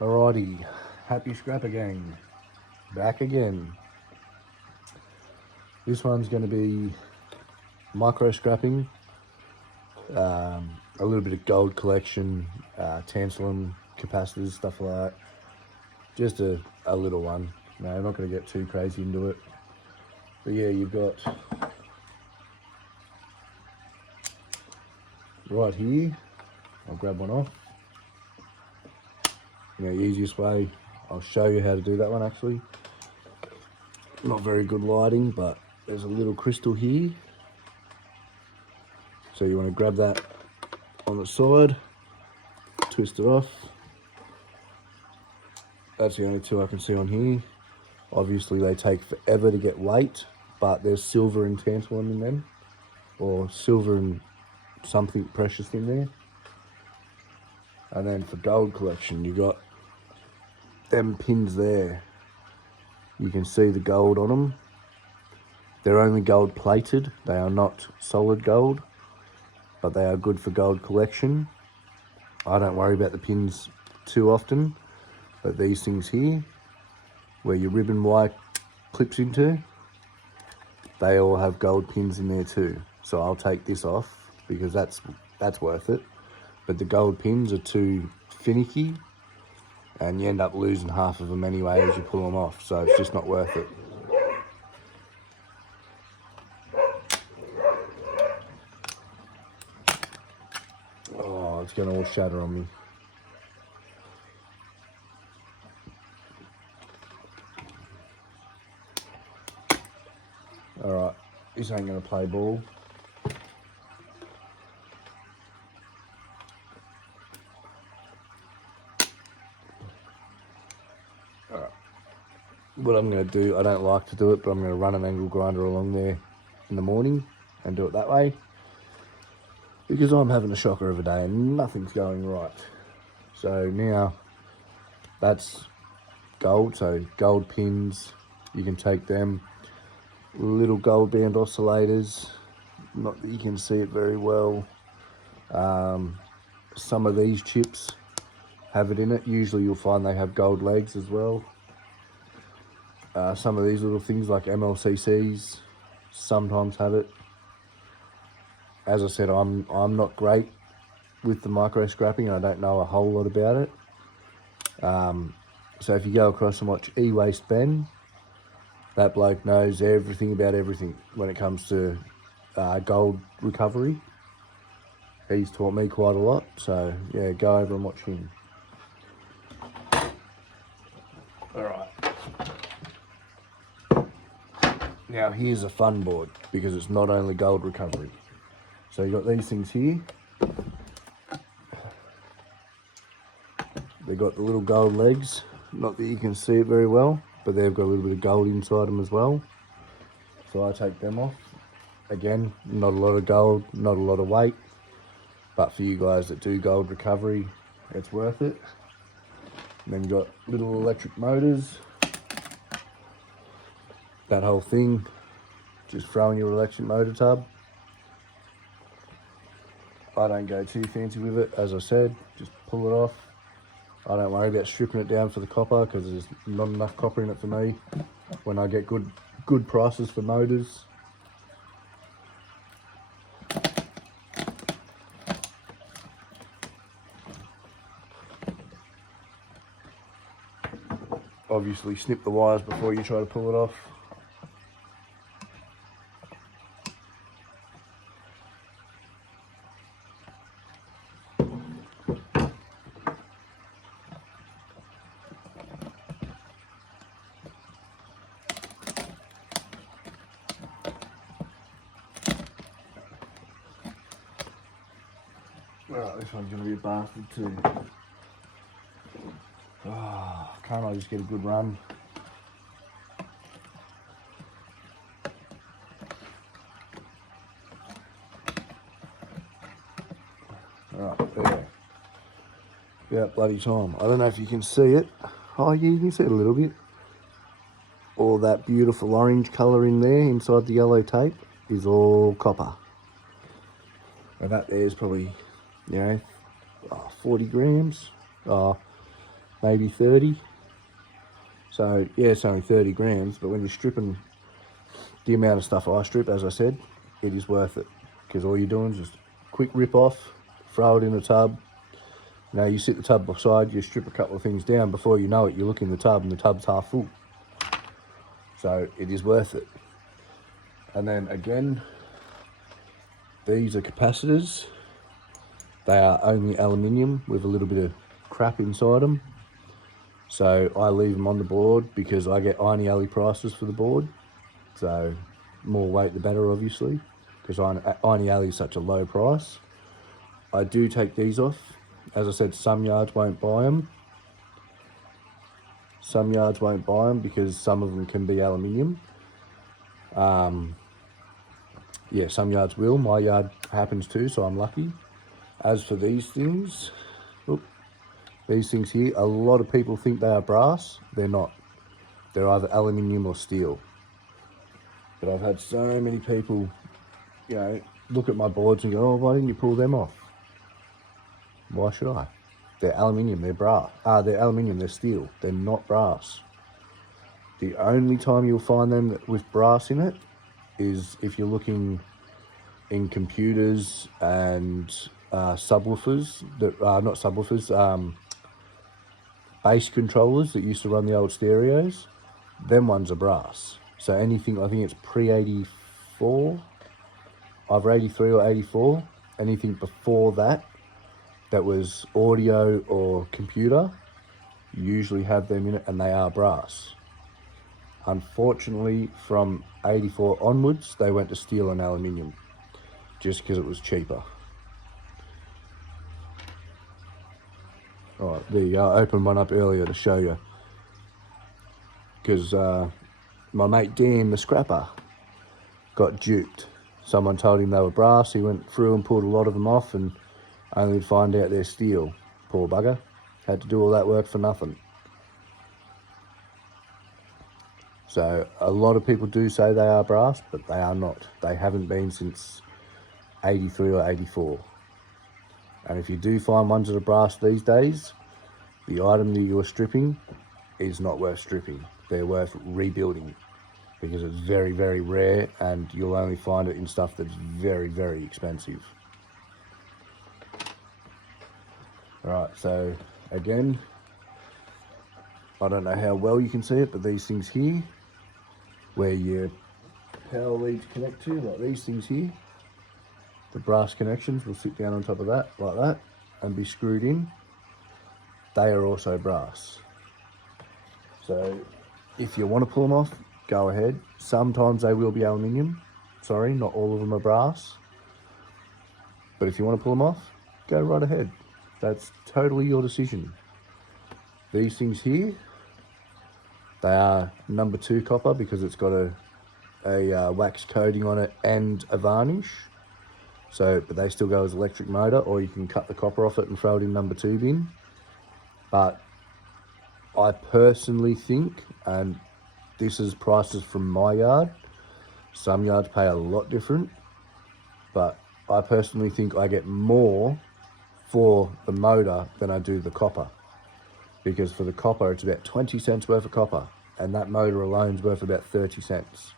Alrighty, happy scrapper gang, back again. This one's going to be micro scrapping, a little bit of gold collection, tantalum, capacitors, stuff like that. Just a little one. No, I'm not going to get too crazy into it. But yeah, you've got right here, I'll grab one off. The easiest way, I'll show you how to do that one actually. Not very good lighting, but there's a little crystal here. So you want to grab that on the side, twist it off. That's the only two I can see on here. Obviously they take forever to get weight, but there's silver and tantalum in them, or silver and something precious in there. And then for gold collection, you got them pins there. You can see the gold on them. They're only gold plated. They are not solid gold, but they are good for gold collection. I don't worry about the pins too often, but these things here, where your ribbon wire clips into, they all have gold pins in there too. So I'll take this off because that's worth it. But the gold pins are too finicky, and you end up losing half of them anyway as you pull them off, so it's just not worth it. Oh, it's gonna all shatter on me. Alright, this ain't gonna play ball. What I'm going to do, I don't like to do it, but I'm going to run an angle grinder along there in the morning and do it that way, because I'm having a shocker of a day and nothing's going right. So now that's gold, so gold pins, you can take them, little gold band oscillators, not that you can see it very well. Some of these chips have it in it. Usually you'll find they have gold legs as well. Some of these little things like MLCCs sometimes have it. As I said, I'm not great with the micro scrapping, and I don't know a whole lot about it. So if you go across and watch E-Waste Ben, that bloke knows everything about everything when it comes to gold recovery. He's taught me quite a lot, so yeah, go over and watch him. Alright. Now here's a fun board, because it's not only gold recovery. So you got these things here. They got the little gold legs. Not that you can see it very well, but they've got a little bit of gold inside them as well. So I take them off. Again, not a lot of gold, not a lot of weight, but for you guys that do gold recovery, it's worth it. And then you got little electric motors. That whole thing, just throw in your electric motor tub. I don't go too fancy with it, as I said, just pull it off. I don't worry about stripping it down for the copper, because there's not enough copper in it for me when I get good prices for motors. Obviously snip the wires before you try to pull it off. Alright, this one's going to be a bastard too. Oh, can't I just get a good run? Alright, there. About bloody time. I don't know if you can see it. Oh yeah, you can see it a little bit. All that beautiful orange colour in there inside the yellow tape is all copper. And that there's probably, 40 grams. maybe 30. So yeah, it's only 30 grams, but when you're stripping the amount of stuff I strip, as I said, it is worth it, because all you're doing is just quick rip off, throw it in the tub. You know, you sit the tub beside you, strip a couple of things down, before you know it, you look in the tub and the tub's half full. So it is worth it. And then again, these are capacitors. They are only aluminium with a little bit of crap inside them. So I leave them on the board because I get Iron Alley prices for the board. So more weight the better, obviously, because Iron Alley is such a low price. I do take these off. As I said, some yards won't buy them. Some yards won't buy them because some of them can be aluminium. Yeah, some yards will. My yard happens too, so I'm lucky. As for these things, these things here, a lot of people think they are brass. They're not. They're either aluminium or steel. But I've had so many people, you know, look at my boards and go, oh, why didn't you pull them off? Why should I? They're aluminium, they're brass. They're aluminium, they're steel. They're not brass. The only time you'll find them with brass in it is if you're looking in computers and subwoofers, not subwoofers, bass controllers that used to run the old stereos. Them ones are brass. So anything, I think it's pre-84, either 83 or 84, anything before that, that was audio or computer, usually have them in it, and they are brass. Unfortunately, from 84 onwards, they went to steel and aluminium, just because it was cheaper. All right, there you go. I opened one up earlier to show you, because my mate Dan, the scrapper, got duped. Someone told him they were brass. He went through and pulled a lot of them off, and only to find out they're steel. Poor bugger. Had to do all that work for nothing. So a lot of people do say they are brass, but they are not. They haven't been since 83 or 84. And if you do find ones that are brass these days, the item that you are stripping is not worth stripping. They're worth rebuilding, because it's very, very rare, and you'll only find it in stuff that's very, very expensive. Alright, so again, I don't know how well you can see it, but these things here, where your power leads connect to, like these things here, the brass connections will sit down on top of that, like that, and be screwed in. They are also brass. So if you want to pull them off, go ahead. Sometimes they will be aluminium. Sorry, not all of them are brass. But if you want to pull them off, go right ahead. That's totally your decision. These things here, they are number 2 copper, because it's got a wax coating on it and a varnish. So, but they still go as electric motor, or you can cut the copper off it and throw it in number 2 bin. But I personally think, and this is prices from my yard, some yards pay a lot different, but I personally think I get more for the motor than I do the copper. Because for the copper, it's about 20 cents worth of copper, and that motor alone is worth about 30 cents.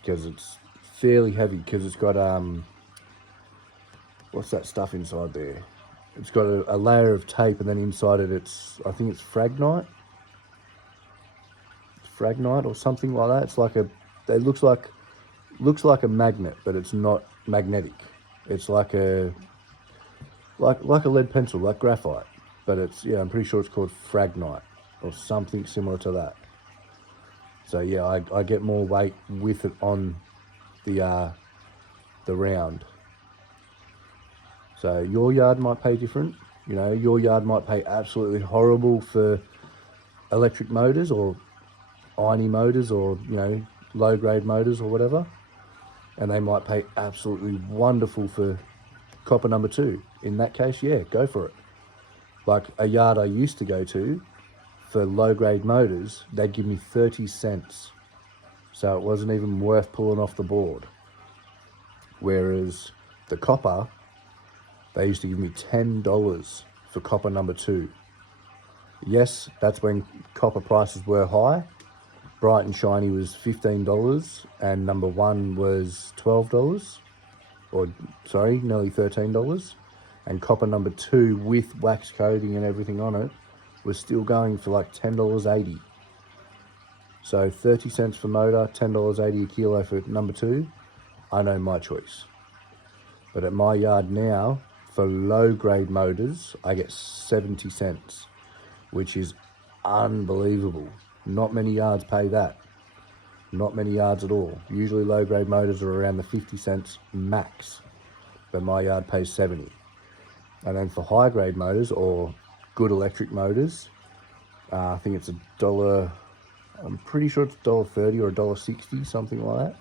Because it's fairly heavy, because it's got, what's that stuff inside there? It's got a layer of tape, and then inside it, I think it's Fragnite or something like that. It's like it looks like a magnet, but it's not magnetic. It's like a lead pencil, like graphite, but it's, yeah, I'm pretty sure it's called Fragnite or something similar to that. So yeah, I get more weight with it on the round. So your yard might pay different. You know, your yard might pay absolutely horrible for electric motors or iron motors, or, you know, low grade motors or whatever. And they might pay absolutely wonderful for copper number 2. In that case, yeah, go for it. Like a yard I used to go to for low grade motors, they'd give me 30 cents. So it wasn't even worth pulling off the board. Whereas the copper, they used to give me $10 for copper number 2. Yes, that's when copper prices were high. Bright and Shiny was $15 and number 1 was $12, or sorry, nearly $13. And copper number 2 with wax coating and everything on it was still going for like $10.80. So 30 cents for motor, $10.80 a kilo for number 2. I know my choice. But at my yard now, for low grade motors, I get 70 cents, which is unbelievable. Not many yards pay that. Not many yards at all. Usually low grade motors are around the 50 cents max, but my yard pays 70. And then for high grade motors or good electric motors, I think it's $1. I'm pretty sure it's $1.30 or $1.60, something like that.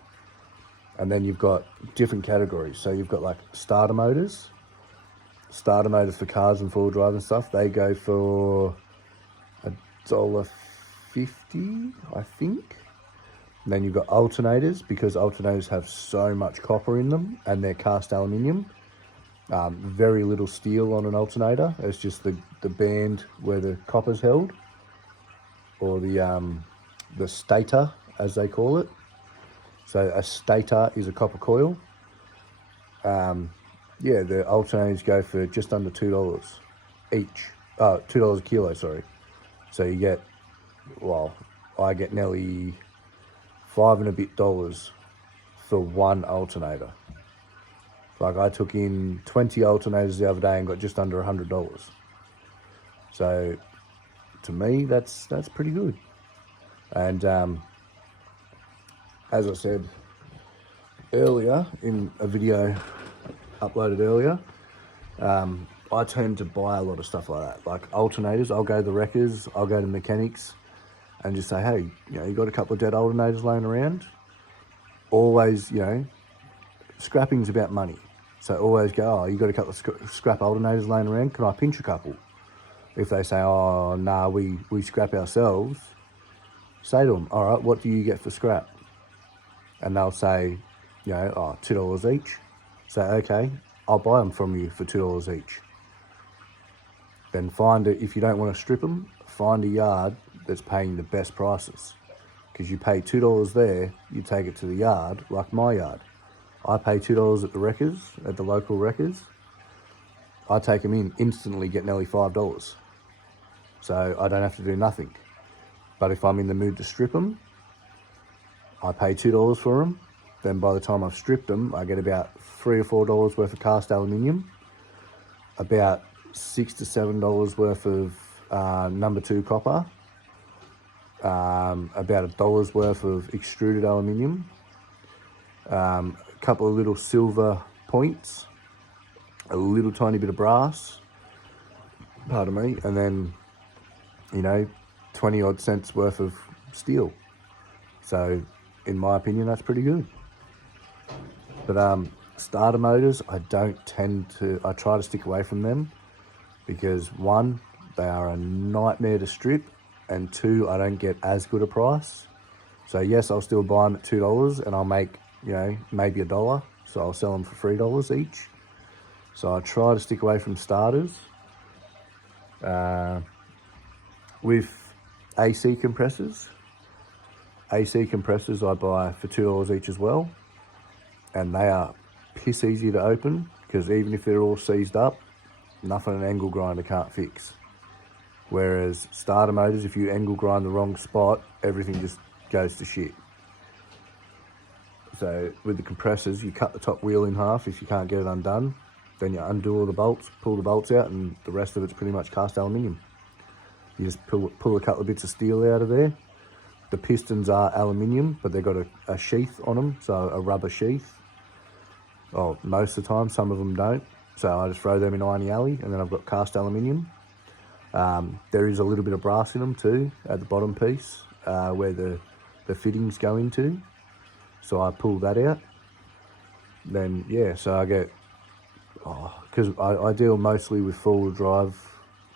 And then you've got different categories. So you've got like starter motors for cars and four-wheel drive and stuff. They go for $1.50, I think. And then you've got alternators, because alternators have so much copper in them and they're cast aluminium. Very little steel on an alternator. It's just the band where the copper's held, or the stator, as they call it. So a stator is a copper coil. Yeah, the alternators go for just under $2 each. $2 a kilo, sorry. So you get, well, I get nearly $5 and a bit for one alternator. Like I took in 20 alternators the other day and got just under $100. So to me, that's pretty good. And as I said earlier in a video uploaded earlier, I tend to buy a lot of stuff like that, like alternators. I'll go to the wreckers, I'll go to mechanics and just say, hey, you got a couple of dead alternators laying around? Always, scrapping's about money. So always go, you got a couple of scrap alternators laying around, can I pinch a couple? If they say, oh, nah, we scrap ourselves, say to them, all right, what do you get for scrap? And they'll say, $2 each. Say, okay, I'll buy them from you for $2 each. Then if you don't want to strip them, find a yard that's paying the best prices. Because you pay $2 there, you take it to the yard, like my yard. I pay $2 at the wreckers, at the local wreckers. I take them in, instantly get nearly $5. So I don't have to do nothing. But if I'm in the mood to strip them, I pay $2 for them. Then by the time I've stripped them, I get about $3 or $4 worth of cast aluminium, about $6 to $7 worth of number 2 copper, about $1 worth of extruded aluminium, a couple of little silver points, a little tiny bit of brass, pardon me, and then 20 odd cents worth of steel. So in my opinion, that's pretty good. But starter motors, I try to stick away from them, because 1, they are a nightmare to strip, and 2, I don't get as good a price. So yes, I'll still buy them at $2 and I'll make, maybe $1. So I'll sell them for $3 each. So I try to stick away from starters. With AC compressors I buy for $2 each as well. And they are piss easy to open, because even if they're all seized up, nothing an angle grinder can't fix. Whereas starter motors, if you angle grind the wrong spot, everything just goes to shit. So with the compressors, you cut the top wheel in half if you can't get it undone. Then you undo all the bolts, pull the bolts out, and the rest of it's pretty much cast aluminium. You just pull a couple of bits of steel out of there. The pistons are aluminium, but they've got a sheath on them, so a rubber sheath. Oh, most of the time, some of them don't. So I just throw them in Iron Alley, and then I've got cast aluminium. There is a little bit of brass in them too, at the bottom piece, where the fittings go into. So I pull that out. Then, so I get, because I deal mostly with four-wheel drive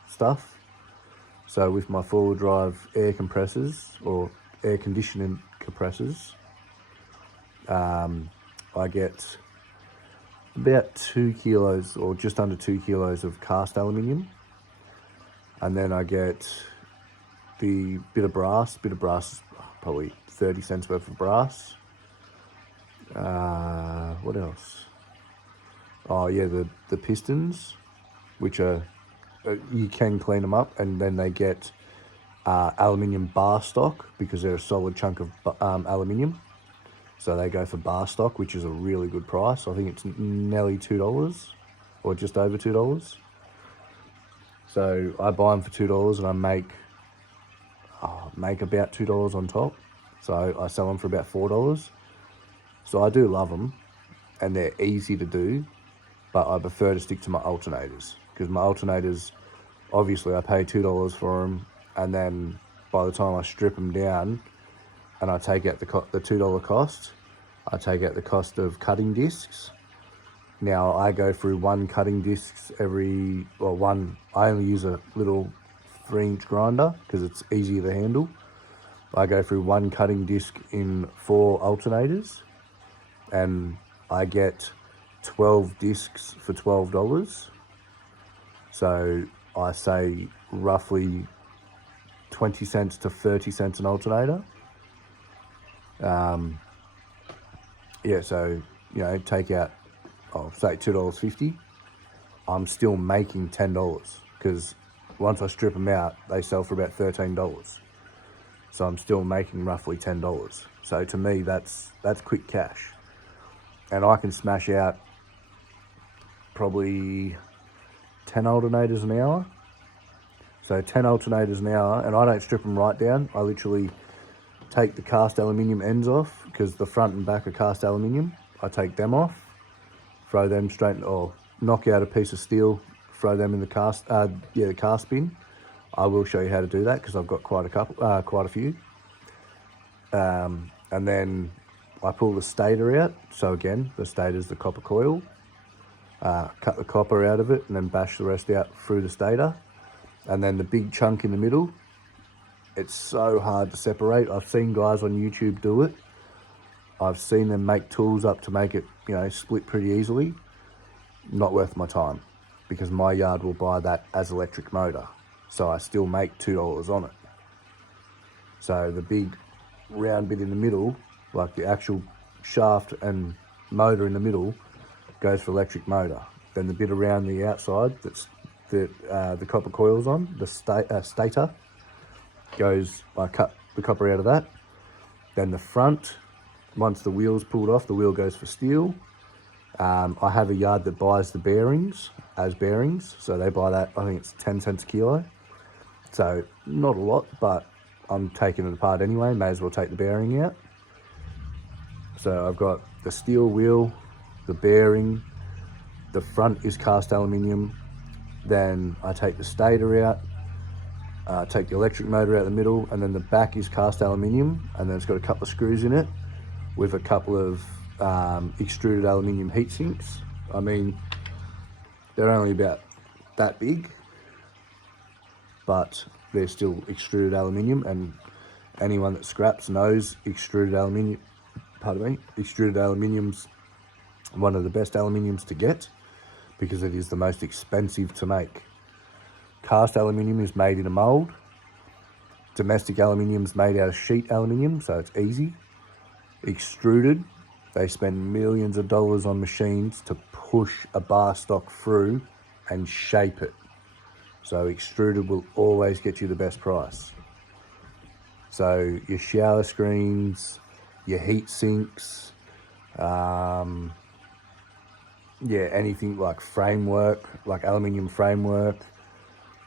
stuff. So with my four-wheel drive air compressors, or air conditioning compressors, I get about 2 kilos, or just under 2 kilos of cast aluminium. And then I get the bit of brass. Bit of brass is probably 30 cents worth of brass. What else? Oh yeah, the pistons, which are, you can clean them up, and then they get aluminium bar stock because they're a solid chunk of aluminium. So they go for bar stock, which is a really good price. I think it's nearly $2 or just over $2. So I buy them for $2 and I make about $2 on top. So I sell them for about $4. So I do love them, and they're easy to do, but I prefer to stick to my alternators, because my alternators, obviously I pay $2 for them, and then by the time I strip them down and I take out the $2 cost, I take out the cost of cutting discs. Now I go through one cutting discs I only use a little 3-inch grinder because it's easier to handle. I go through one cutting disc in 4 alternators, and I get 12 discs for $12. So I say roughly 20 cents to 30 cents an alternator. Yeah, so, you know, take out, say $2.50, I'm still making $10, because once I strip them out, they sell for about $13. So I'm still making roughly $10. So to me, that's quick cash. And I can smash out probably 10 alternators an hour. So 10 alternators an hour, and I don't strip them right down. I literally take the cast aluminium ends off, because the front and back are cast aluminium. I take them off, throw them straight, or knock out a piece of steel, throw them in the cast bin. I will show you how to do that, because I've got quite a few. And then I pull the stator out. So again, the stator is the copper coil. Cut the copper out of it and then bash the rest out through the stator. And then the big chunk in the middle, it's so hard to separate. I've seen guys on YouTube do it. I've seen them make tools up to make it, you know, split pretty easily. Not worth my time, because my yard will buy that as electric motor. So I still make $2 on it. So the big round bit in the middle, like the actual shaft and motor in the middle, goes for electric motor. Then the bit around the outside that the copper coil's on, the stator, goes, I cut the copper out of that. Then the front, once the wheel's pulled off, the wheel goes for steel. I have a yard that buys the bearings as bearings, so they buy that, I think it's 10 cents a kilo. So not a lot, but I'm taking it apart anyway, may as well take the bearing out. So I've got the steel wheel, the bearing, the front is cast aluminium, then I take the stator out, take the electric motor out the middle, and then the back is cast aluminium, and then it's got a couple of screws in it with a couple of extruded aluminium heat sinks. I mean, they're only about that big, but they're still extruded aluminium, and anyone that scraps knows extruded aluminium's one of the best aluminiums to get, because it is the most expensive to make. Cast aluminium is made in a mold. Domestic aluminium is made out of sheet aluminium, so it's easy. Extruded, they spend millions of dollars on machines to push a bar stock through and shape it. So extruded will always get you the best price. So your shower screens, your heat sinks, anything like framework, like aluminium framework.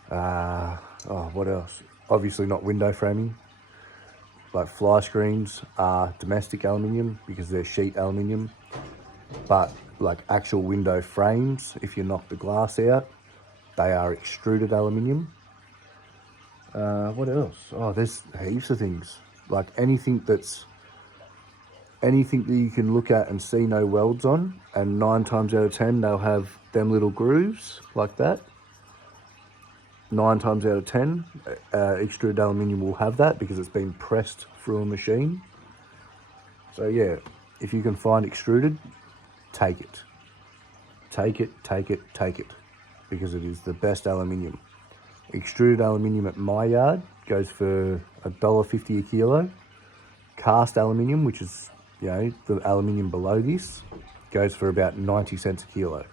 What else? Obviously not window framing. Like fly screens are domestic aluminium because they're sheet aluminium. But like actual window frames, if you knock the glass out, they are extruded aluminium. What else? Oh, there's heaps of things. Like anything that you can look at and see no welds on, and 9 times out of 10 they'll have them little grooves like that. 9 times out of 10 extruded aluminium will have that because it's been pressed through a machine. So yeah, if you can find extruded, take it, because it is the best aluminium. Extruded aluminium at my yard goes for $1.50 a kilo. Cast aluminium, which is, you know, the aluminium below this, goes for about 90 cents a kilo,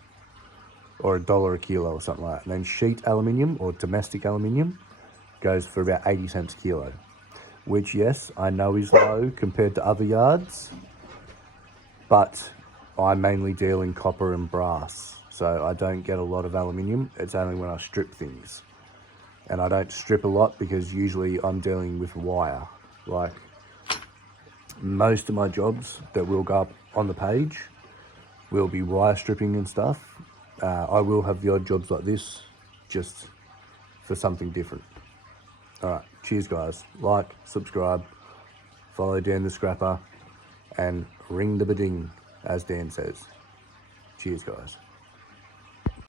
or $1 a kilo or something like that. And then sheet aluminium, or domestic aluminium, goes for about 80 cents a kilo, which, yes, I know is low compared to other yards, but I mainly deal in copper and brass, so I don't get a lot of aluminium. It's only when I strip things. And I don't strip a lot because usually I'm dealing with wire. Like, most of my jobs that will go up on the page will be wire stripping and stuff. I will have the odd jobs like this, just for something different. Alright, cheers guys. Like, subscribe, follow Dan the Scrapper, and ring the ba-ding, as Dan says. Cheers guys.